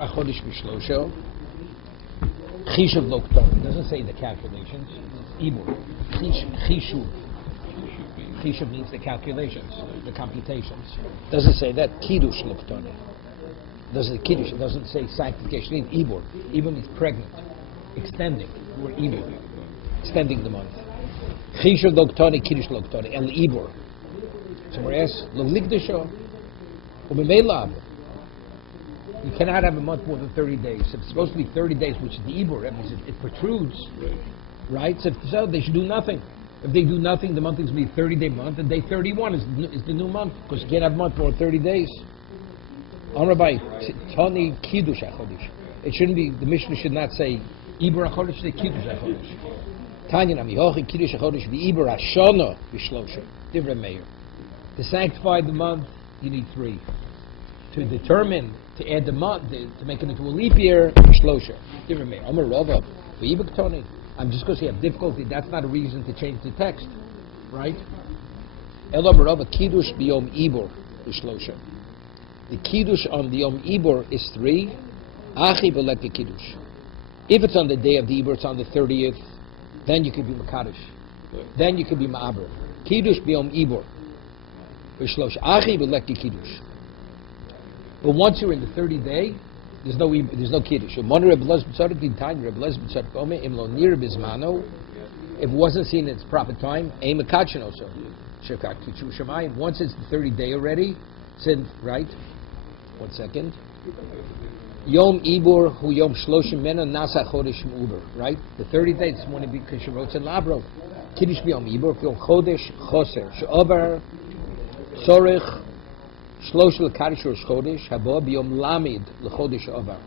Achodesh Vishlosho. Chishuv lo k'tonim. It doesn't say the calculations. Ibur. Chishuv. Chishuv means the calculations, the computations. Doesn't say that. Kiddush lo k'tonim. Doesn't Kiddush? It doesn't say sanctification. It means Ibur. Ibur means pregnant. Extending. We're Ibur. Extending the month. Chishuv lo k'tonim. Kiddush lo k'tonim. El Ibur. Somewhere else. Lo likdusho. Umimei. You cannot have a month more than 30 days. If it's supposed to be 30 days, which is the Ibur, that means it protrudes, right? So they should do nothing. If they do nothing, the month is going to be a 30-day month, and day 31 is the new month, because you can't have a month more than 30 days. Tani Kiddush HaChodesh. It shouldn't be, the Mishnah should not say Ibur HaChodesh, say Kiddush HaChodesh. Tanya Nami Hochi Kiddush HaChodesh Ibur HaShana V'Shlosha. Different mayor. To sanctify the month, you need 3. To determine, to add the month, to make it into a leap year, Shlosha. Different mayor. I'm a Rava. I'm just because you have difficulty, that's not a reason to change the text. Right? Elam Rava Kiddush B'Yom Ibur Shlosha. The Kiddush on the Yom Ibur is 3. Achi V'Leka Kiddush. If it's on the day of the Ibur, it's on the 30th, then you could be Makadish. Then you could be Ma'abur. Kiddush B'Yom Ibur Shlosha. Achi V'Leka Kiddush. But once you're in the 30th day, there's no Kiddush. If it wasn't seen in its proper time, once it's the 30th day already, said, right? 1 second. Yom Ibur hu Yom Shloshim Mena Nasa Chodesh M'Uber. Right? The 30th day, this morning because she wrote in Labro. Kiddush B'Yom Ibur Yom Chodesh Choser She'over Sorech Shlosh L'Kadish Rosh Chodesh Habo B'Yom Lamid L'Chodesh Ovar.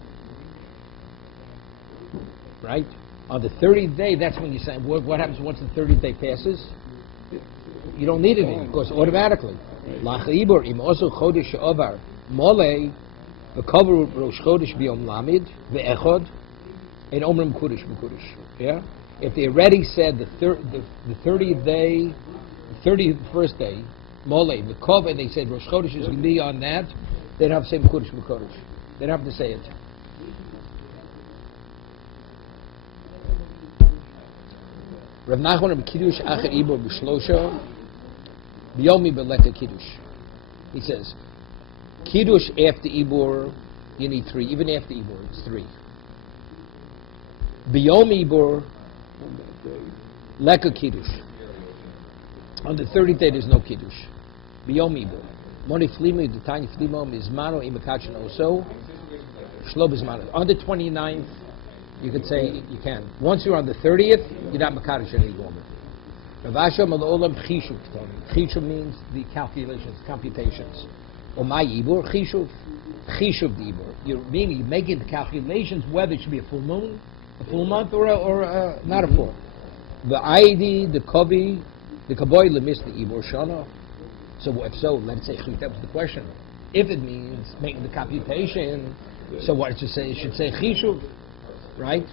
Right? On the 30th day, that's when you say, what happens once the 30th day passes? You don't need it anymore, because automatically. Lach Ibur Im Oso Chodesh Ovar Molei V'Kover Rosh Chodesh B'Yom Lamid V'Echod and Omrim Kudish M'Kudish. Yeah? If they already said the 30th day, the 31st day, Molei, the Kov, and they said Rosh Chodesh is going to be on that, they'd have to say M'Kodesh M'Kodesh. They'd have to say it. Rav Nachman Rav Kiddush Acher Ibur B'Shlosha B'Yomi B'Leka Kiddush. He says, Kiddush after Ibur, you need 3. Even after Ibur, it's 3. B'Yomi Ibur Leka Kiddush. On the 30th day, there's no Kiddush. B'Yom Ibur. Moni Flima, the tiny Flima, Mizmano, Imakachin also. Shlo Bizmano. On the 29th, you could say, you can. Once you're on the 30th, you're not Makadish any longer. Ravasha Mal'olam Chishuv. Chishuv means the calculations, computations. Or my Ibur, Chishuv. Chishuv the Ibur. You're making the calculations whether it should be a full moon, a full month, or not a full. The Aidi, the Kobi, the Kaboy lemis the Ibur Shana. So if so, let's say that was the question. If it means making the computation, so what it should say? It should say Chishuv, right?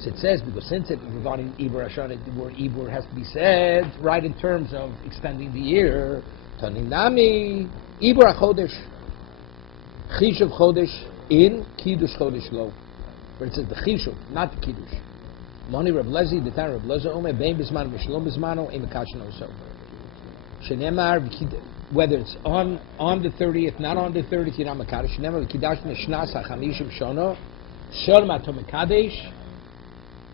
So it says, because since it regarding Ibur Shana, the word Ibur has to be said right in terms of extending the year. Taninami Ibur HaChodesh Chishuv Chodesh in Kiddush Chodesh Lo. But it says the Chishuv, not the Kiddush. Moni Reb Lezi, the time Reb Lezi, Ome, Bein Bismano, Mishlom Bismano, Imekachin also. Shenemar, whether it's on the 30th, not on the 30th, you're not Mekadesh. Shenemar, Kidash Neshnas, HaChamishim Shono, Sholem Atom Mekadesh,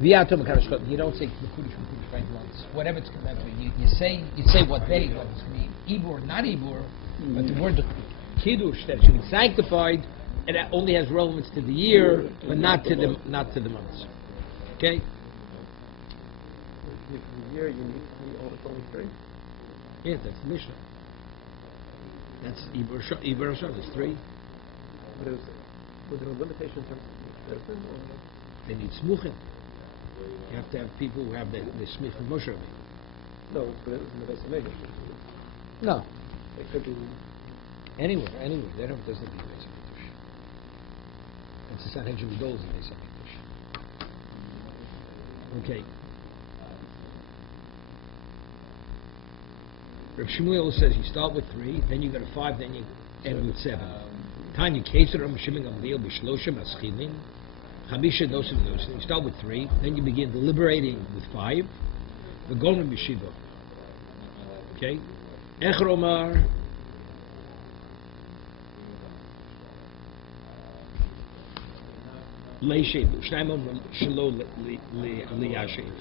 Viatom Mekadesh. You don't say Mekudesh, right once. Whatever it's connected to. You say what day, what it's mean. Ibur, not Ibur, but the word Kiddush, that should be sanctified, and that only has relevance to the year, but not to the months. Okay? The year you need only 3? Yeah, that's the Mishnah. That's Ibur Shana, there's 3. But were there limitations on medicine? They need smuchim. You have to have people who have the smich from Moshe. No, but it was in the base of English. No. It could be anywhere. They don't doesn't need base of English. It's the Sanhedrin Gedol's in base of English. Okay. Rav Shmuel says you start with 3, then you go to 5, then you end with 7. Tanya Keser Shimon Gamliel B'Shlosha Maschilin. Chamisha Nosim Nosim. You start with 3, then you begin deliberating with 5. The Golem B'Shiva. Okay? Echer Omar. Leishev. Shnayim Omar Shelo Liyashev.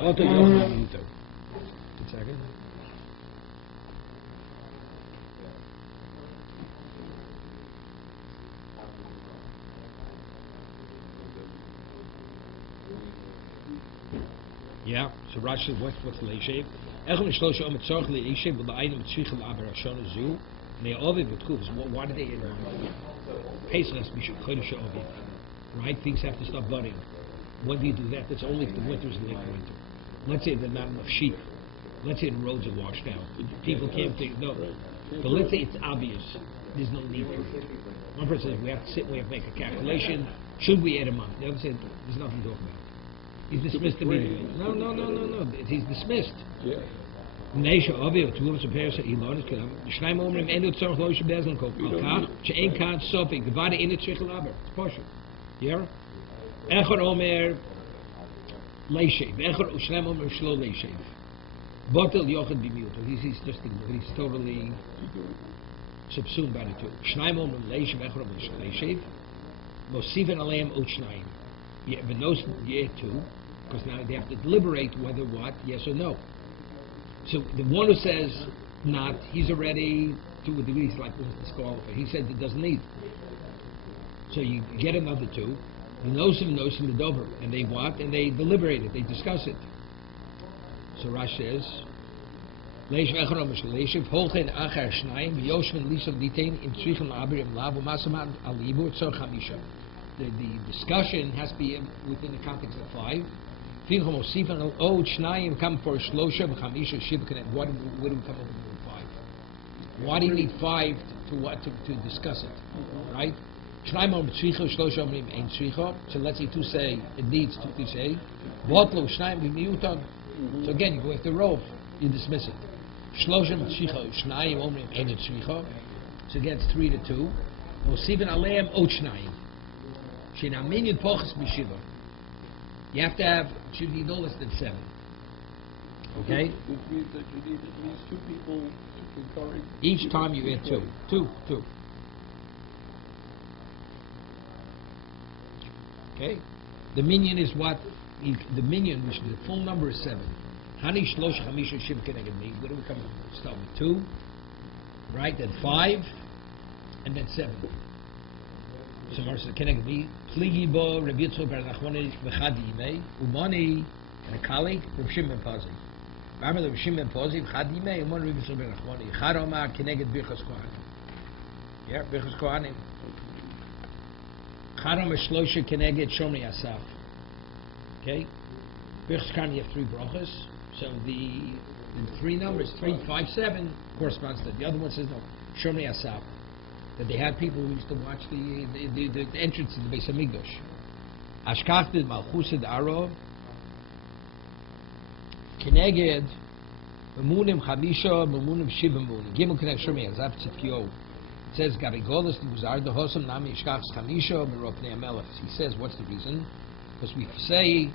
Oto Yochel Yuto. 1 second. Yeah, so Rashi, what's Leishev? Echom Shlosha Omet Tzorch Leishev, but the item Tzrichel Aber Hashon Zu, Ne'ovid B'Tkuf, why do they Pesach has to be Chodesh Ovid, right? Things have to stop budding. When do you do that? That's only if the winter's late winter. Let's say there's not enough sheep. Let's say the roads are washed out. People can't think, no. But let's say it's obvious. There's no need for it. One person says, we have to sit, we have to make a calculation. Should we add a month? The other said, there's nothing to talk about. He's dismissed immediately. No. He's dismissed. Neisha Aviv, two of the parshas Elon, Shnayim Omrim Enu Tzorch Lo Shebezlan Kol Kach, She'en Kan Sofik, Devada Inu Tzrichel Aber. It's partial. Yeah? Echor Omer Leishev. Echor Shnayim Omer Shlo Leishev. Botel Yochid B'Miuto. He's just he's totally subsumed by the two. Shnayim Omer Leishev. Echor Omer Leishev. Mosiven Aleim Ot Shnayim. Yeah, but no, yeah, 2, because now they have to deliberate whether what, yes or no. So the one who says not, he's already to a degree, he's like disqualified. He said it doesn't need. So you get another 2. The nosim the dover, and they what? And they deliberate it. They discuss it. So Rash says, Leish v'echron mishleishiv holchen achar shnayim v'yoshven lisov ditain im tzrichen la'abirim lav u'masaman alibu tzor chamisha. The discussion has to be within the context of 5. What do we come up with 5? Why do you need 5 to discuss it? Right? So let's say 2 say it needs 2 say. So again, you go after Rov, you dismiss it. So again, it's 3 to 2. You have to have, it should be no less than 7. Okay? Which means that you need at least 2 people concurring. Each time you add 2. 2. Okay? The minion is what? The minion, which the full number is 7. Hani shlosh chamisha shim keneged me. What do we come to? Start with 2. Right? Then 5. And then 7. So Marcel keneged me. Pligi bo Rabbi Yitzchak bar Nachmani v'chad yimei. Umani, and a colleague, Rabbi Shimon ben Pazi. Rabbi Shimon ben Pazi v'chad yimei. Umani Rabbi Yitzchak bar Nachmani. Chad omar keneged birchas kohanim. Yeah, birchas kohanim. Chad omar shlosha keneged shomri asaf. Okay? Birchas kohanim, you have 3 brachas. So the 3 numbers, 3, 5, 7, corresponds to that. The other one says no, shomri asaf. That they had people who used to watch the entrance to the Beis Hamikdash. Ashkachted Malchusid Aro Keneged Mamunim Chamisha Mamunim Shiva Mamunim Gimel Keneg Shomei Azav Tzidkio. It says Garigolas Nuzar Dehosam Nami Ishkachs Chamisha Meropnei Amelech. He says, what's the reason? Because we say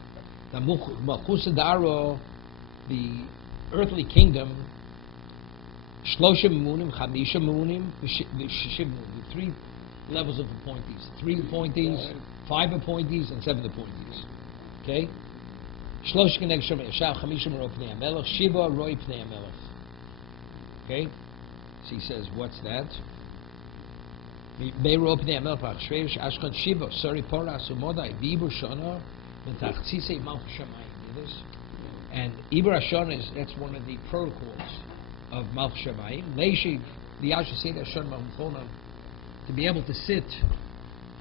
that Malchusid Aro, the earthly kingdom, Shlosha Mamunim, Chamisha Mamunim, Shiv Mamunim. 3 levels of appointees. 3 appointees, 5 appointees, and 7 appointees. Okay? Shlosh Keneg Shomei Yashav, Chamisha Mero Pnei HaMelech, Shiva Roi Pnei HaMelech. Okay? So he says, what's that? Beiro Pnei HaMelech, Achshverosh, Ashkan Shiva, Sori Pora, Sumodai, V'ibur Shona, V'tachtzisei Malch Shamayim. And Ibur Hashon that's one of the protocols of Malch Shamayim. Leishiv, the Yasha Seder Shon Mahumchona, to be able to sit,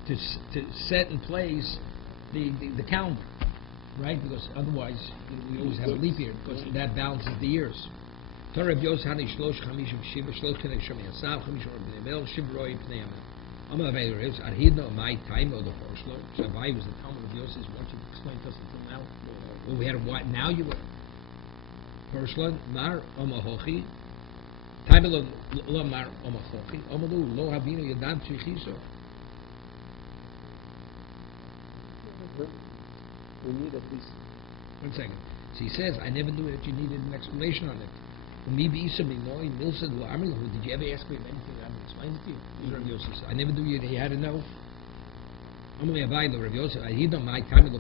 to set in place the calendar, right? Because otherwise we always have a leap year because that balances the years. Torah Yos Hani Shlosh Chamishim Shiva Shlosh Keneg Shomei Asav Chamishim Bnei Mel Shiv Roi Pnei Amel. Amar Aveiler is Arhidno My Time of the Horshlo. Shavai was the Talmud of Yosef. What you explained to us until now? Well, we had a white. Now you were Horshlo Mar Omahochi. Time lo mar omachochi. Omalu lo havinu yadam tzichiso. We need at least. 1 second. So he says, I never knew that you needed an explanation on it. Did you ever ask me anything? I would explain it to you. This is Rabbi Yosef. I never knew you had to know. Rabbi Yosef, I don't my time to go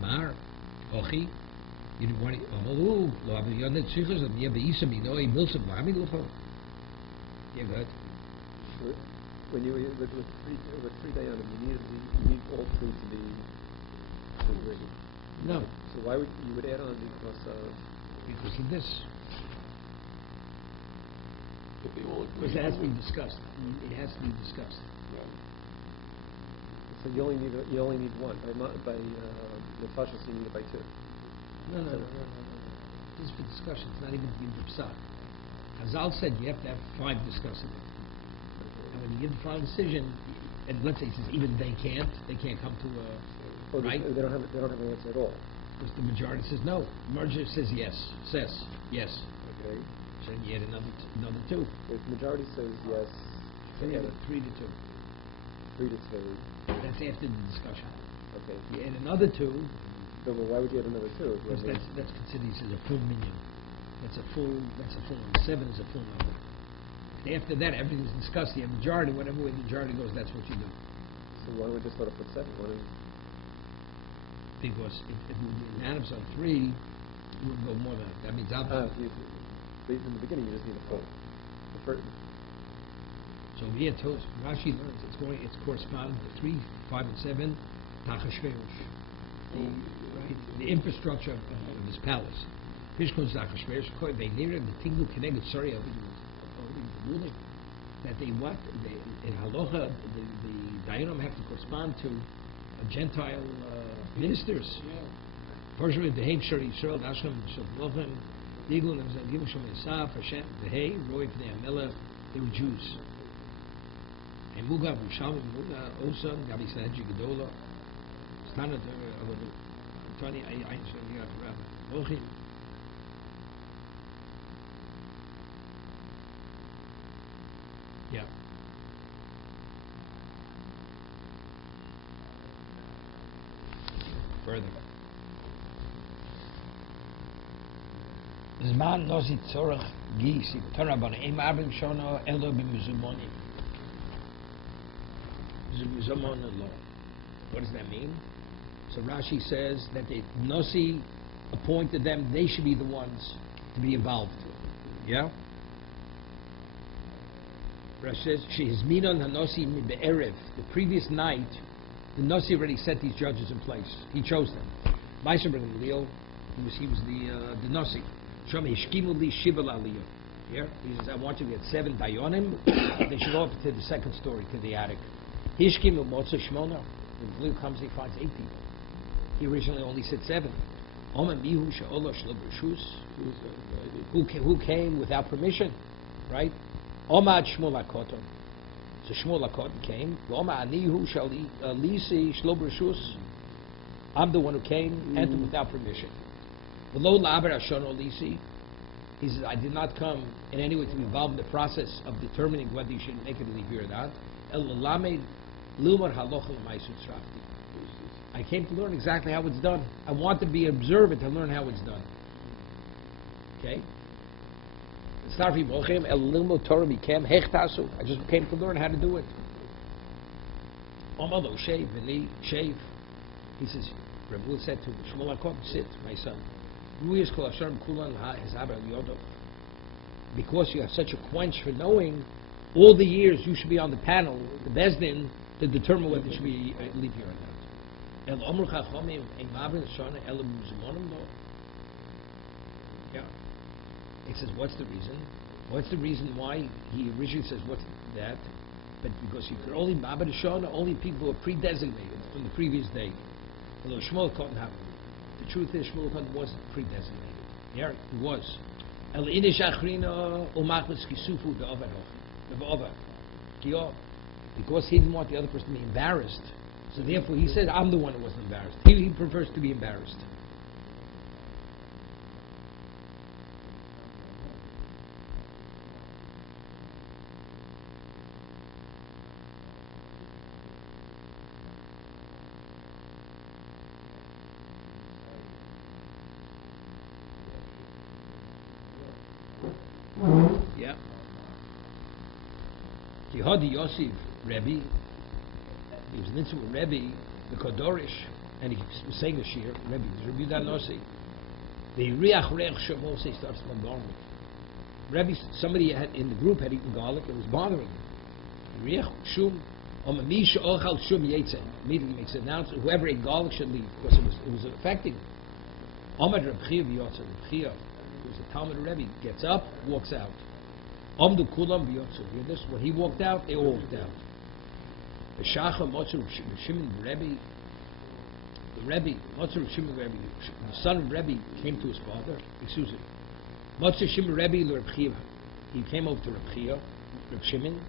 mar. Ochi. You didn't want it. You're good. When you with three dayanim, you need all three to be ready. No. So why would you add on because of this? Because it has to be discussed. It has to be discussed. So you only need one. By the parshas you need it by two. No. This is for discussion. It's not even to give the psak. Chazal said you have to have 5 discussing it. And when you give the final decision, and let's say he says even they can't come to a right. They don't have an answer at all. Because the majority says no. The majority says yes. Okay. So you add another 2. If the majority says yes, so you have 3 to 2. 3 to 2. That's after the discussion. Okay. You add another 2. No, well, why would you add another 2? Because that's considered as a full minion. That's a full number. 7 is a full number. After that, everything's discussed. The majority, whatever way the majority goes, that's what you do. So why would we just let it put 7? Because if it would be unanimous on 3, you wouldn't go more than that. That means in the beginning, you just need a full. So here, Rashi learns it's corresponding to 3, 5, and 7. Tachashverosh. The infrastructure of his palace. Pishkos Tachashverosh. They near the Tinglu connected. Sorry, ruling that in halacha the dayanim have to correspond to Gentile ministers. Pershim dehem shor Yisrael dashlam shoflochen digul and giving shom Yisaf Hashem dehei roy pnei Hamelech. They were Jews. And Mugav Risham Mugav Osan Gabi Sanhedrin Gedola Standard Tony Ein Shor Yisrael Yeah. Further. Zman nosi tzorach gis yitor rabbanim im arbim shono elo b'mizumonim. Mizumon law. What does that mean? So Rashi says that the nosi appointed them; they should be the ones to be involved. Yeah. Rashi says she'izminon hanosi be'erev. The previous night, the Nasi already set these judges in place. He chose them. Meiser ben Gamliel, he was the Nasi. Shom hishkimu li shiva aliyah. Here, he says, I want you to get 7 dayonim. They should go up to the 2nd story, to the attic. Hishkimu motza shmona. When Gamliel comes, he finds 8 people. He originally only said 7. Omen mihu she'olah shlo b'rshus. Who came without permission, right? Omad Shmuel HaKoton. So Shmuel HaKoton came. Omad Anihu Lisi Shlo B'Rshus. I'm the one who came, entered without permission. V'lo Laber Hashono Lisi. He says, I did not come in any way to be involved in the process of determining whether you should make it a leap year or not. El Lamed Lumar Halocha L'Maisu Tzrafti. I came to learn exactly how it's done. I want to be observant to learn how it's done. Okay? I just came to learn how to do it. Shave. He says, Rabbi said to Shmuel HaKohen, sit, my son. Because you have such a quench for knowing, all the years you should be on the panel, the Bezdin, to determine whether it should be a leap year or not. Yeah. He says, what's the reason? What's the reason why he originally says, what's that? But because you could only Mabed Shana, only people who are pre-designated from the previous day. Although Shmuel couldn't have. The truth is, Shmuel couldn't wasn't pre-designated. Yeah, he was. Because he didn't want the other person to be embarrassed. So therefore he said, I'm the one who wasn't embarrassed. He prefers to be embarrassed. The Hadi Yosef Rebbe, he was an intimate Rebbe, the Kodorish, and he was saying the Shir, Rebbe, Rabbi Danosi. The Riach Reich Shavuos starts from garlic. Rebbe, somebody in the group had eaten garlic, it was bothering him. Riach Shum, Misha Ochal Shum Yetze. Immediately makes an announcement, whoever ate garlic should leave, because it was affecting him. Amad Reb Chia B'yotzer, Reb Chia, who was a Talmud Rebbe, gets up, walks out. Amdu Kulam B'yotzer. Hear this? When he walked out, they all walked out. The Shacha Motzer Shimon Rebbe, the Rebbe, Motzer Shimon Rebbe, the son of Rebbe came to his father, excuse me. Motzer Shimon Rebbe Reb Chia. He came over to Reb Chia, Reb Shimon.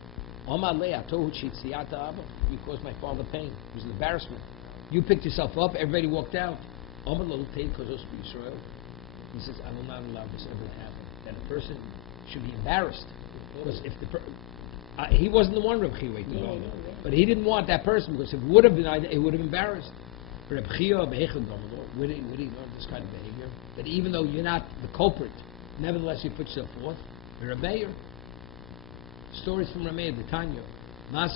Amar Le Atohu Tzitziata Abba. You caused my father pain. It was an embarrassment. You picked yourself up, everybody walked out. Amar Lo Tei Kozos B'Yisrael. He says, I will not allow this ever to happen. That a person should be embarrassed. Because if the he wasn't the one Reb Chia waiting to go. But he didn't want that person, because if it would have been, it would have embarrassed. Reb Chia B'Hechad Gamalo, where did he learn this kind of behavior? That even though you're not the culprit, nevertheless you put yourself forth. You're a mayor. Stories from Rameh, the Tanya. A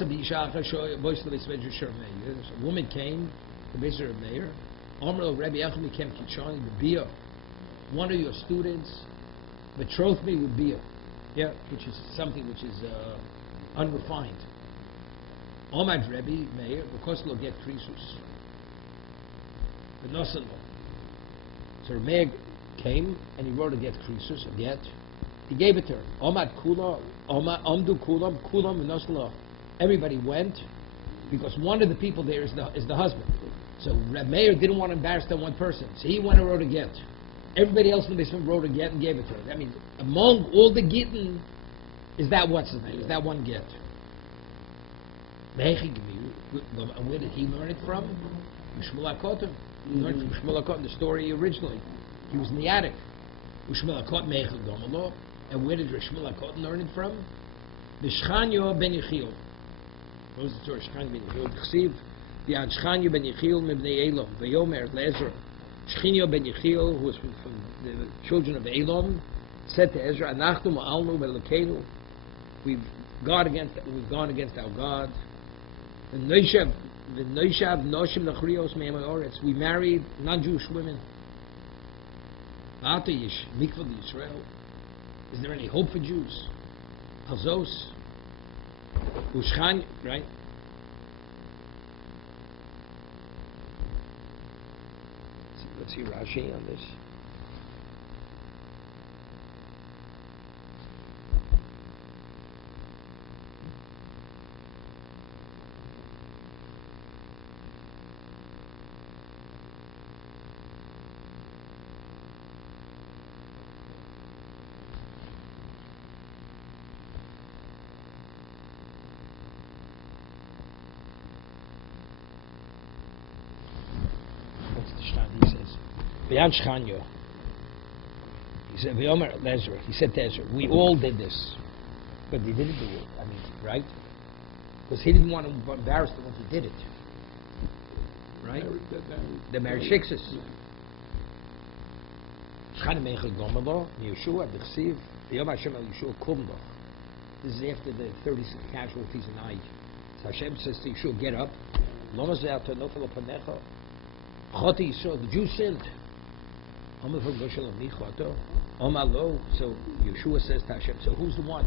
woman came to the base of Rameh. One of your students betrothed me with Bia. Yeah, which is something which is unrefined. Omad Rebbe Meir, because they'll get krisus. But no. So Meir came and he wrote a get krisus, a get. He gave it to her. Omad Kula, Omdu Kulam, Kulam Nosla. Everybody went because one of the people there is the husband. So Reb Meir didn't want to embarrass that one person, so he went and wrote a get. Everybody else in the basement wrote a get and gave it to her. That means among all the gittin is that what's his name? Is that one get? Where did he learn it from? Shmuel HaKotam. He learned from Shmuel HaKotam, the story originally. He was in the attic. Shmuel HaKotam Meichel Gomelo. And where did Shmuel HaKotam learn it from? B'Shchanyo ben Yechiel. What was the story? Shchanyo ben Yechiel. Chsiv. V'ad Shchanyo ben Yechiel mibnei Elam. V'yomer Le'ezra. Shchinyo ben Yechiel, who was from the children of Elam, said to Ezra, Anachnu ma'alnu ve'lekeinu. We've gone against our God. V'noishav noshim l'chrios me'em ha'oretz. We married non-Jewish women. V'ata yish mikvah Yisrael. Is there any hope for Jews? Hazos. Ushchan, right? Let's see Rashi on this. B'yad Shchanyo. He said, V'yomer Lezra. He said to Ezra, we all did this. But he didn't do it. I mean, right? Because he didn't want to embarrass them when he did it. Right? They married Shiksis. Shchanyo Meichel Gomelo, Yeshua, B'chsiv, V'yomer Hashem El Yeshua Kumbo. This is after the 36 casualties in Ai. So Hashem says to Yeshua, get up. Loma Ze'ata Nofel Panecha. Choti Yisrael, the Jews sinned. So Yeshua says to Hashem, so who's the one?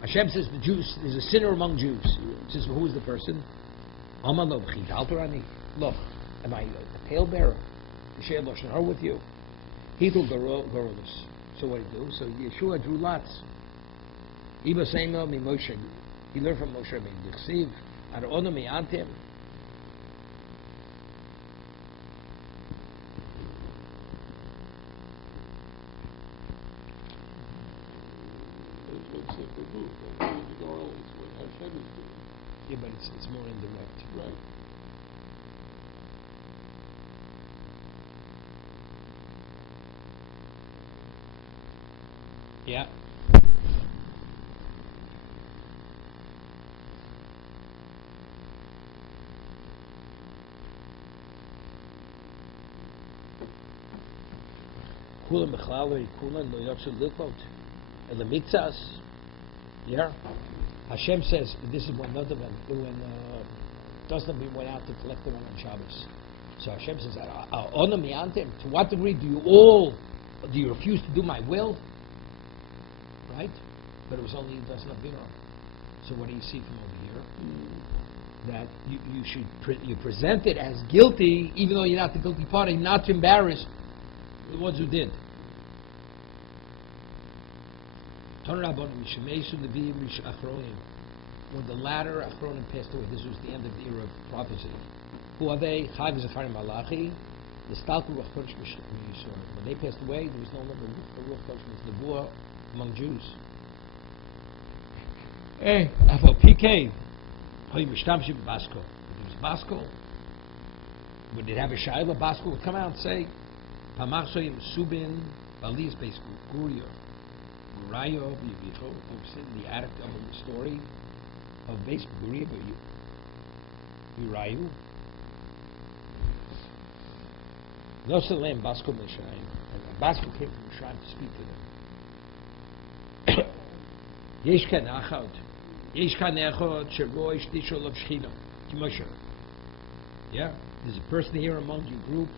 Hashem says the Jews, there's a sinner among Jews. He says, well, who's the person? Look, am I the talebearer? To share Lashon Hara with you? Hidul Gorolus. So what did he do? So Yeshua drew lots. Iba Seino mi Moshe. He learned from Moshe Rabbeinu. Dichsiv, Arona mi Antem. Yeah, but it's more indirect. Right. Yeah. Kulam b'chalei kulam lo yotzu likvot elamitzas. Yeah. Hashem says, this is one of them, when Dustin went out to collect the one on Shabbos. So Hashem says, to what degree do you refuse to do my will? Right? But it was only Dustin Abiram. So what do you see from over here? That you present it as guilty, even though you're not the guilty party, not to embarrass the ones who did. When the latter Achronim passed away, this was the end of the era of prophecy. Who are they? When they passed away, there was no longer Ruach Kodesh Nebuah among Jews. Hey, PK. It was Basko. When they'd have a Shaila, Basko would come out and say, Pamachsoyim Subin, Balis Beis Gurio. Urayo, the attic of the story of Beis Gurio, Urayu. Nosalem Basko Mishayim. Basko came from Mishayim to speak to them. Yeshka Nachot. Yeah, there's a person here among your group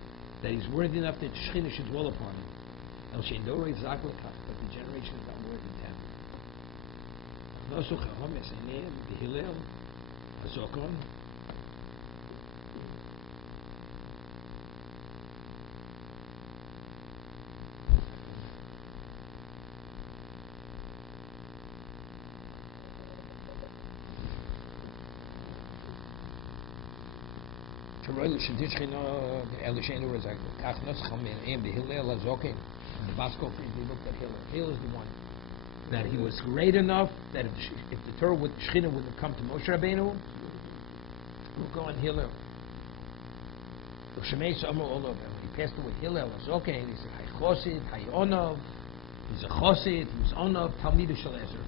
that is worthy enough that Shechina should dwell upon him. But the generation is not more than 10. The Basko they looked at Hillel. Hillel is the one that he was great enough that if the Torah with Shechina wouldn't come to Moshe Rabbeinu, we'll go on Hillel. So Shemei Somer all over. When he passed away, Hillel was okay. He said, "Hay Chosid, Hay Onov." He's a Chosid. He was Onov. Talmid Shel Ezer.